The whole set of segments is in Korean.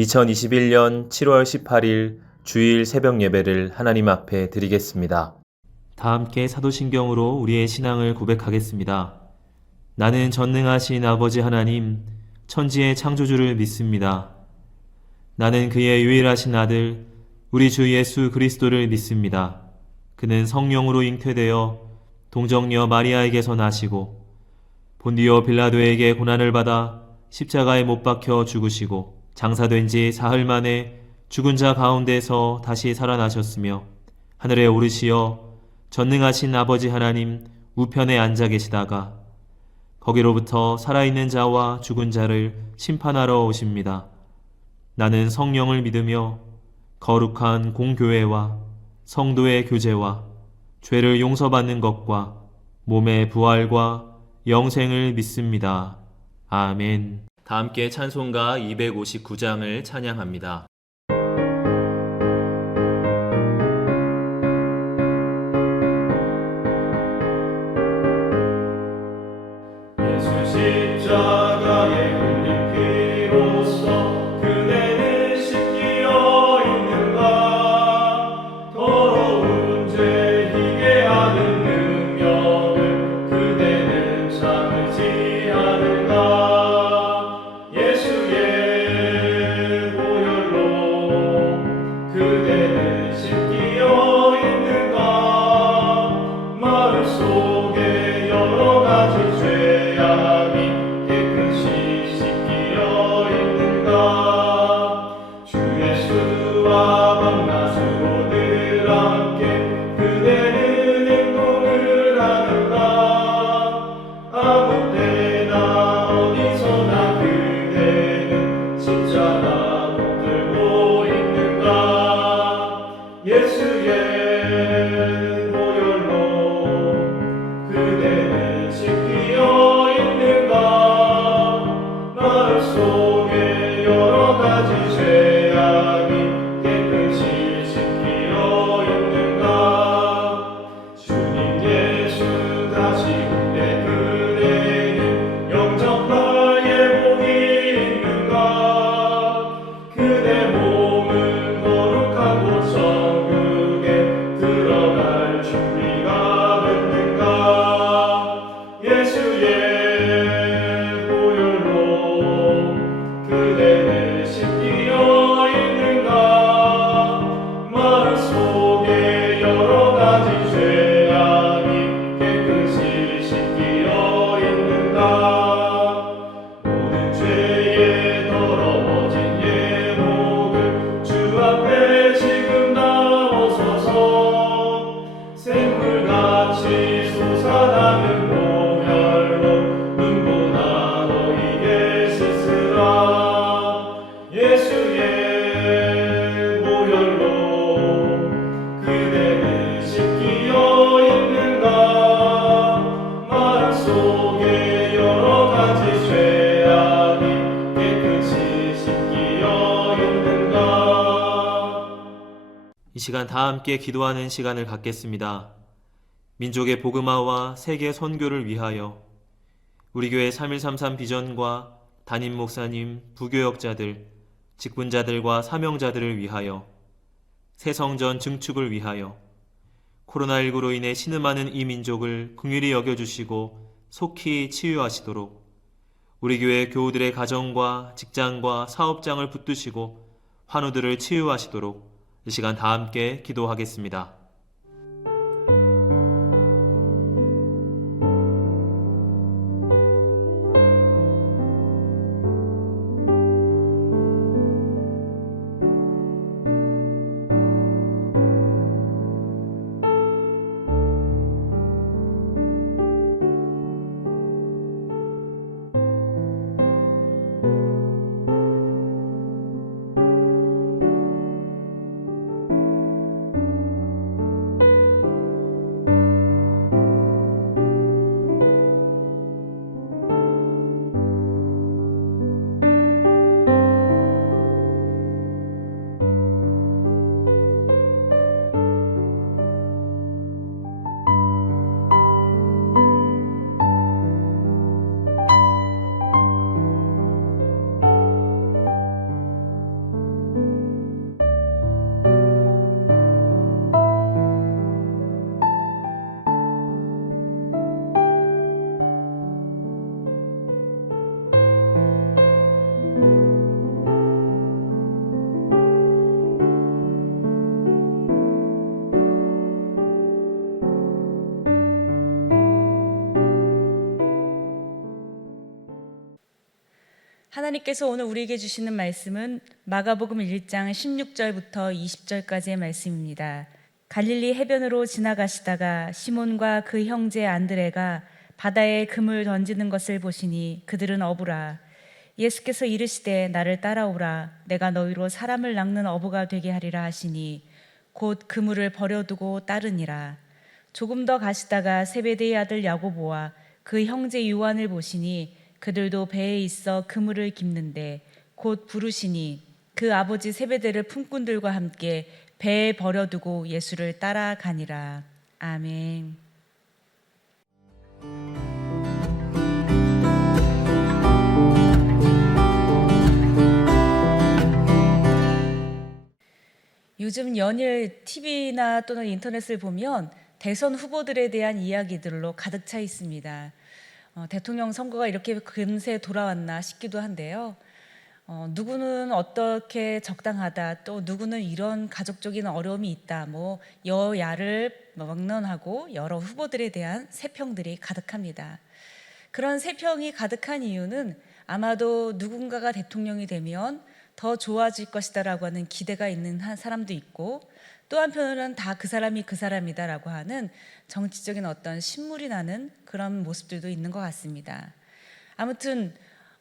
2021년 7월 18일 주일 새벽 예배를 하나님 앞에 드리겠습니다. 다 함께 사도신경으로 우리의 신앙을 고백하겠습니다. 나는 전능하신 아버지 하나님, 천지의 창조주를 믿습니다. 나는 그의 유일하신 아들, 우리 주 예수 그리스도를 믿습니다. 그는 성령으로 잉태되어 동정녀 마리아에게서 나시고 본디오 빌라도에게 고난을 받아 십자가에 못 박혀 죽으시고 장사된 지 사흘 만에 죽은 자 가운데서 다시 살아나셨으며 하늘에 오르시어 전능하신 아버지 하나님 우편에 앉아 계시다가 거기로부터 살아있는 자와 죽은 자를 심판하러 오십니다. 나는 성령을 믿으며 거룩한 공교회와 성도의 교제와 죄를 용서받는 것과 몸의 부활과 영생을 믿습니다. 아멘. 다 함께 찬송가 259장을 찬양합니다. 예수 십자가에 흘린 피로써 그대는 씻기어 있는가. 더러운 죄 희게 하는 능력을 그대는 참으지 않은가. 예수의 보혈로 그대는 씻기어 있는가. 마음속에 여러 가지 죄악이 깨끗이 씻기어 있는가. 주 예수와 밤낮으로 늘 함께 그대는 행동을 하는가. 아무 때나 어디서나 그대는 십자가 붙들고 있는가. 예수의 보혈로 그대는 씻기어 있는가. 마음속에 여러 가지 죄악이 깨끗이 씻기어 있는가. 주님 예수 다시 그대 그대는 영접할 예복이 있는가. 그대 몸은 거룩한 곳 천국에 들어갈 준비가 됐는가. 예수의 보혈로 그대는 씻기어 있는가. 마음속에 여러 가지 죄악이 깨끗이 씻기어 있는가. 모든 죄에 더러워진 예복을 주 앞에 지금 나오소서. 샘물같이 솟아나는 보혈로 눈보다 너희게 씻으라. 예수의 보혈로 그대는 씻기어 있는가. 마음속에 여러 가지 죄악이 깨끗이 씻기어 있는가. 이 시간 다 함께 기도하는 시간을 갖겠습니다. 민족의 복음화와 세계 선교를 위하여 우리 교회 3133 비전과 담임 목사님, 부교역자들, 직분자들과 사명자들을 위하여 새성전 증축을 위하여 코로나19로 인해 신음하는 이 민족을 긍휼히 여겨주시고 속히 치유하시도록 우리 교회 교우들의 가정과 직장과 사업장을 붙드시고 환우들을 치유하시도록 이 시간 다 함께 기도하겠습니다. 하나님께서 오늘 우리에게 주시는 말씀은 마가복음 1장 16절부터 20절까지의 말씀입니다. 갈릴리 해변으로 지나가시다가 시몬과 그 형제 안드레가 바다에 금을 던지는 것을 보시니 그들은 어부라. 예수께서 이르시되 나를 따라오라. 내가 너희로 사람을 낚는 어부가 되게 하리라 하시니 곧 그물을 버려두고 따르니라. 조금 더 가시다가 세베대의 아들 야고보와 그 형제 요한을 보시니 그들도 배에 있어 그물을 깁는데 곧 부르시니 그 아버지 세베대를 품꾼들과 함께 배에 버려두고 예수를 따라가니라. 아멘. 요즘 연일 TV나 또는 인터넷을 보면 대선 후보들에 대한 이야기들로 가득 차 있습니다. 대통령 선거가 이렇게 금세 돌아왔나 싶기도 한데요. 누구는 어떻게 적당하다, 또 누구는 이런 가족적인 어려움이 있다, 여야를 막론하고 여러 후보들에 대한 세평들이 가득합니다. 그런 세평이 가득한 이유는 아마도 누군가가 대통령이 되면 더 좋아질 것이다라고 하는 기대가 있는 한 사람도 있고, 또 한편으로는 다 그 사람이 그 사람이다라고 하는 정치적인 어떤 신물이 나는 그런 모습들도 있는 것 같습니다. 아무튼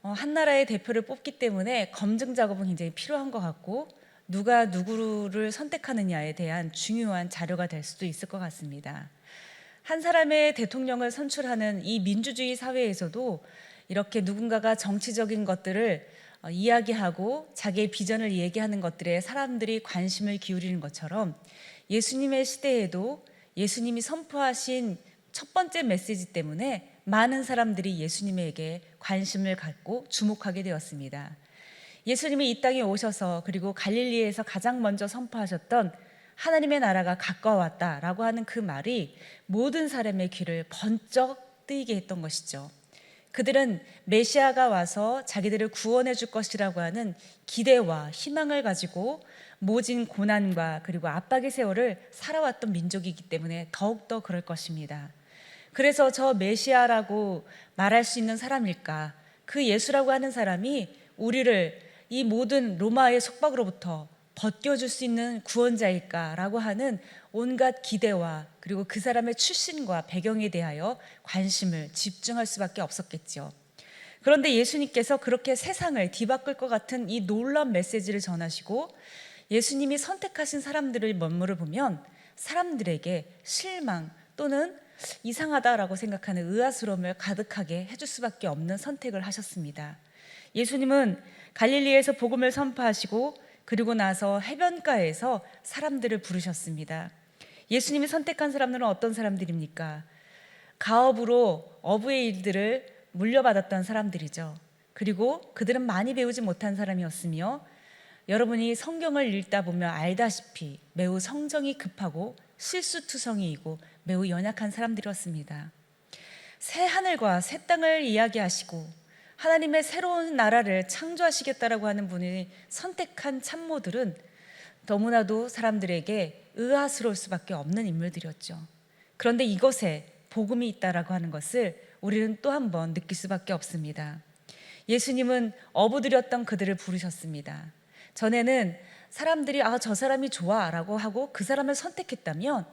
한 나라의 대표를 뽑기 때문에 검증 작업은 굉장히 필요한 것 같고, 누가 누구를 선택하느냐에 대한 중요한 자료가 될 수도 있을 것 같습니다. 한 사람의 대통령을 선출하는 이 민주주의 사회에서도 이렇게 누군가가 정치적인 것들을 이야기하고 자기의 비전을 얘기하는 것들에 사람들이 관심을 기울이는 것처럼, 예수님의 시대에도 예수님이 선포하신 첫 번째 메시지 때문에 많은 사람들이 예수님에게 관심을 갖고 주목하게 되었습니다. 예수님이 이 땅에 오셔서 그리고 갈릴리에서 가장 먼저 선포하셨던 하나님의 나라가 가까웠다라고 하는 그 말이 모든 사람의 귀를 번쩍 뜨이게 했던 것이죠. 그들은 메시아가 와서 자기들을 구원해 줄 것이라고 하는 기대와 희망을 가지고 모진 고난과 그리고 압박의 세월을 살아왔던 민족이기 때문에 더욱더 그럴 것입니다. 그래서 저 메시아라고 말할 수 있는 사람일까? 그 예수라고 하는 사람이 우리를 이 모든 로마의 속박으로부터 벗겨줄 수 있는 구원자일까라고 하는 온갖 기대와 그리고 그 사람의 출신과 배경에 대하여 관심을 집중할 수밖에 없었겠죠. 그런데 예수님께서 그렇게 세상을 뒤바꿀 것 같은 이 놀라운 메시지를 전하시고 예수님이 선택하신 사람들의 면모를 보면 사람들에게 실망 또는 이상하다라고 생각하는 의아스러움을 가득하게 해줄 수밖에 없는 선택을 하셨습니다. 예수님은 갈릴리에서 복음을 선포하시고 그리고 나서 해변가에서 사람들을 부르셨습니다. 예수님이 선택한 사람들은 어떤 사람들입니까? 가업으로 어부의 일들을 물려받았던 사람들이죠. 그리고 그들은 많이 배우지 못한 사람이었으며, 여러분이 성경을 읽다 보면 알다시피 매우 성정이 급하고 실수투성이이고 매우 연약한 사람들이었습니다. 새 하늘과 새 땅을 이야기하시고 하나님의 새로운 나라를 창조하시겠다라고 하는 분이 선택한 참모들은 너무나도 사람들에게 의아스러울 수밖에 없는 인물들이었죠. 그런데 이것에 복음이 있다라고 하는 것을 우리는 또 한 번 느낄 수밖에 없습니다. 예수님은 어부들이었던 그들을 부르셨습니다. 전에는 사람들이 저 사람이 좋아 라고 하고 그 사람을 선택했다면,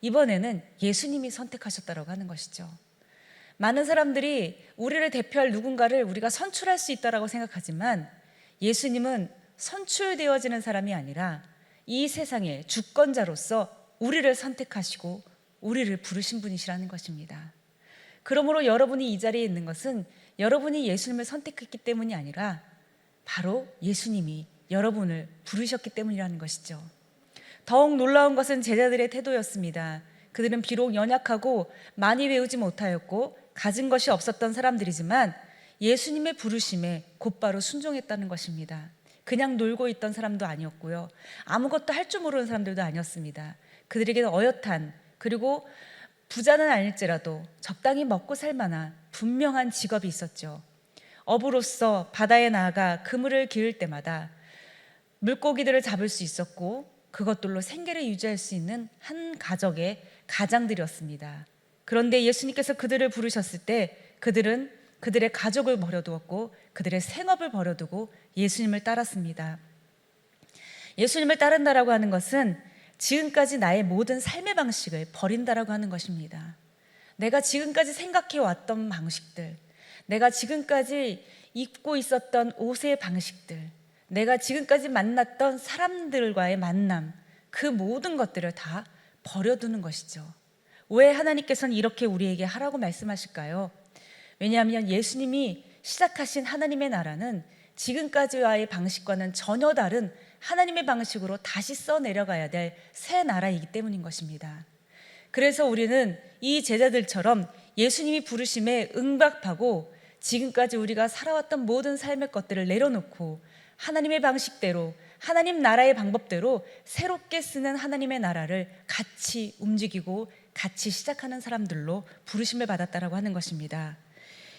이번에는 예수님이 선택하셨다라고 하는 것이죠. 많은 사람들이 우리를 대표할 누군가를 우리가 선출할 수 있다라고 생각하지만, 예수님은 선출되어지는 사람이 아니라 이 세상의 주권자로서 우리를 선택하시고 우리를 부르신 분이시라는 것입니다. 그러므로 여러분이 이 자리에 있는 것은 여러분이 예수님을 선택했기 때문이 아니라 바로 예수님이 여러분을 부르셨기 때문이라는 것이죠. 더욱 놀라운 것은 제자들의 태도였습니다. 그들은 비록 연약하고 많이 배우지 못하였고 가진 것이 없었던 사람들이지만 예수님의 부르심에 곧바로 순종했다는 것입니다. 그냥 놀고 있던 사람도 아니었고요, 아무것도 할 줄 모르는 사람들도 아니었습니다. 그들에게는 어엿한, 그리고 부자는 아닐지라도 적당히 먹고 살 만한 분명한 직업이 있었죠. 어부로서 바다에 나아가 그물을 기울 때마다 물고기들을 잡을 수 있었고, 그것들로 생계를 유지할 수 있는 한 가족의 가장들이었습니다. 그런데 예수님께서 그들을 부르셨을 때 그들은 그들의 가족을 버려두었고 그들의 생업을 버려두고 예수님을 따랐습니다. 예수님을 따른다라고 하는 것은 지금까지 나의 모든 삶의 방식을 버린다라고 하는 것입니다. 내가 지금까지 생각해왔던 방식들, 내가 지금까지 입고 있었던 옷의 방식들, 내가 지금까지 만났던 사람들과의 만남, 그 모든 것들을 다 버려두는 것이죠. 왜 하나님께서는 이렇게 우리에게 하라고 말씀하실까요? 왜냐하면 예수님이 시작하신 하나님의 나라는 지금까지와의 방식과는 전혀 다른 하나님의 방식으로 다시 써내려가야 될 새 나라이기 때문인 것입니다. 그래서 우리는 이 제자들처럼 예수님이 부르심에 응답하고 지금까지 우리가 살아왔던 모든 삶의 것들을 내려놓고 하나님의 방식대로, 하나님 나라의 방법대로 새롭게 쓰는 하나님의 나라를 같이 움직이고 같이 시작하는 사람들로 부르심을 받았다라고 하는 것입니다.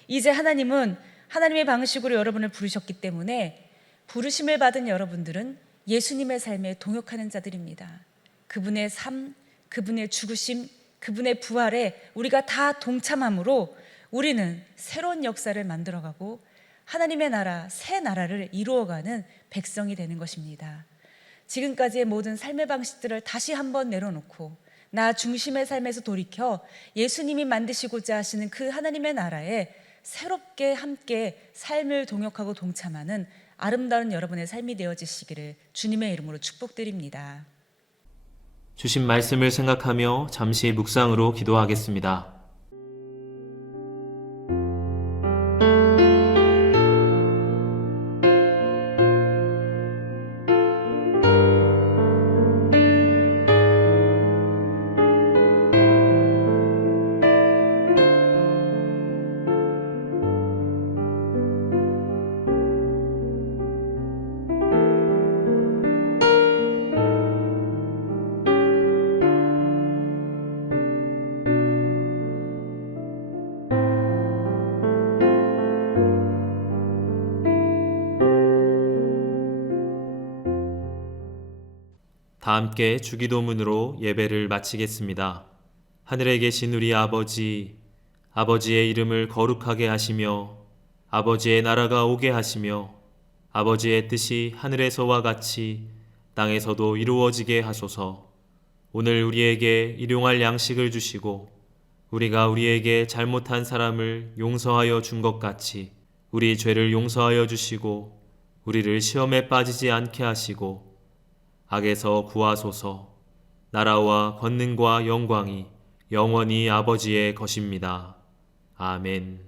이제 하나님은 하나님의 방식으로 여러분을 부르셨기 때문에 부르심을 받은 여러분들은 예수님의 삶에 동역하는 자들입니다. 그분의 삶, 그분의 죽으심, 그분의 부활에 우리가 다 동참함으로 우리는 새로운 역사를 만들어가고 하나님의 나라, 새 나라를 이루어가는 백성이 되는 것입니다. 지금까지의 모든 삶의 방식들을 다시 한번 내려놓고 나 중심의 삶에서 돌이켜 예수님이 만드시고자 하시는 그 하나님의 나라에 새롭게 함께 삶을 동역하고 동참하는 아름다운 여러분의 삶이 되어지시기를 주님의 이름으로 축복드립니다. 주신 말씀을 생각하며 잠시 묵상으로 기도하겠습니다. 다 함께 주기도문으로 예배를 마치겠습니다. 하늘에 계신 우리 아버지, 아버지의 이름을 거룩하게 하시며 아버지의 나라가 오게 하시며 아버지의 뜻이 하늘에서와 같이 땅에서도 이루어지게 하소서. 오늘 우리에게 일용할 양식을 주시고 우리가 우리에게 잘못한 사람을 용서하여 준 것 같이 우리 죄를 용서하여 주시고 우리를 시험에 빠지지 않게 하시고 악에서 구하소서. 나라와 권능과 영광이 영원히 아버지의 것입니다. 아멘.